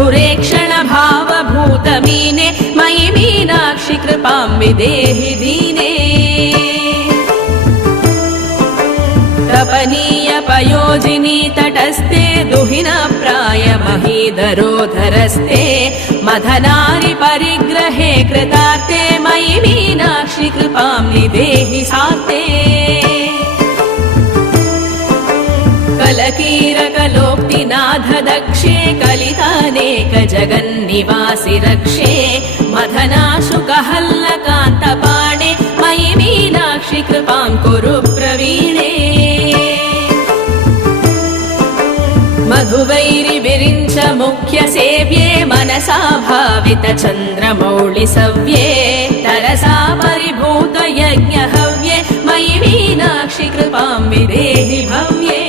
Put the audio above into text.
मधुरेक्षण भावभूतमीने मयि मीनाक्षि कृपां विदेहि दीने तपनीय पयोजिनी तटस्थे दुहिन प्राय महीधरोधरस्थे मदनारि परिग्रहे कृतार्थे मयि मीनाक्षि कृपां विदेहि सार्थे कलकीरकलोक्तिनाथ दक्षे कलितानेक जगन्निवासि रक्षे मदनाशुकहल्लकान्तपाणे मयि मीनाक्षि कृपां कुरु प्रवीणे मधुवैरिविरिञ्च मुख्य सेव्ये मनसा भावित चन्द्रमौळि सव्ये तरसा परिभूत यज्ञ हव्ये मयि मीनाक्षि कृपां विदेहि भव्ये